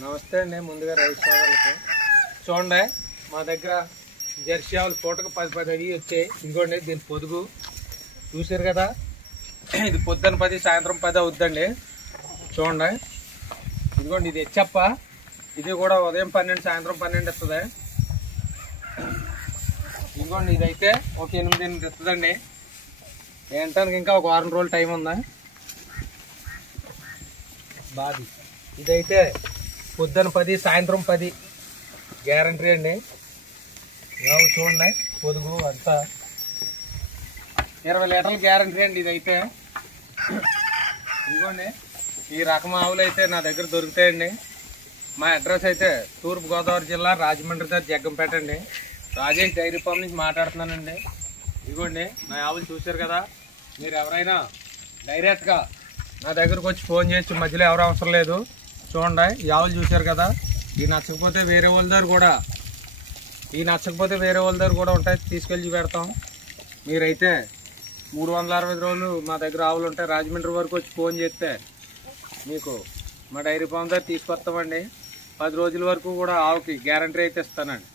నమస్తే అండి. ముందుగా రైతు సోదరులకు చూడండి, మా దగ్గర జెర్సీ ఆవులు పూటకు 10 అవి వచ్చాయి. ఇదిగోండి దీని పొదుగు చూసారు కదా, ఇది పొద్దున 10 సాయంత్రం 10 అవుద్దండి. చూడండి, ఇదిగోండి ఇది హెచ్చప్ప, ఇది కూడా ఉదయం 12 సాయంత్రం 12 ఇస్తుంది. ఇదిగోండి ఇదైతే ఒక 8 ఇస్తుందండి. ఏంటానికి ఇంకా ఒక వారం రోజులు టైం ఉందా. బాది ఇదైతే పొద్దున 10 సాయంత్రం 10 గ్యారంటీ అండి. చూడండి పొదుగు అంతా 20 లీటర్ల గ్యారంటీ అండి ఇదైతే. ఇదిగోండి ఈ రకం ఆవులు అయితే నా దగ్గర దొరుకుతాయండి. మా అడ్రస్ అయితే తూర్పుగోదావరి జిల్లా రాజమండ్రి దగ్గర జగ్గంపేట అండి. రాజేష్ డైరీ ఫామ్ నుంచి మాట్లాడుతున్నానండి. ఇదిగోండి నా ఆవులు చూశారు కదా, మీరు ఎవరైనా డైరెక్ట్గా నా దగ్గరకు వచ్చి ఫోన్ చేయొచ్చు, మధ్యలో ఎవరు అవసరం లేదు. చూడండి ఈ ఆవులు చూశారు కదా, ఈ నచ్చకపోతే వేరే వాళ్ళ దగ్గర కూడా ఉంటాయి, తీసుకెళ్ళి పెడతాం. మీరైతే 360 రోజులు మా దగ్గర ఆవులు ఉంటాయి. రాజమండ్రి వరకు వచ్చి ఫోన్ చేస్తే మీకు మా డైరీ ఫామ్ దగ్గర తీసుకొస్తామండి. 10 రోజుల వరకు కూడా ఆవుకి గ్యారంటీ అయితే ఇస్తానండి.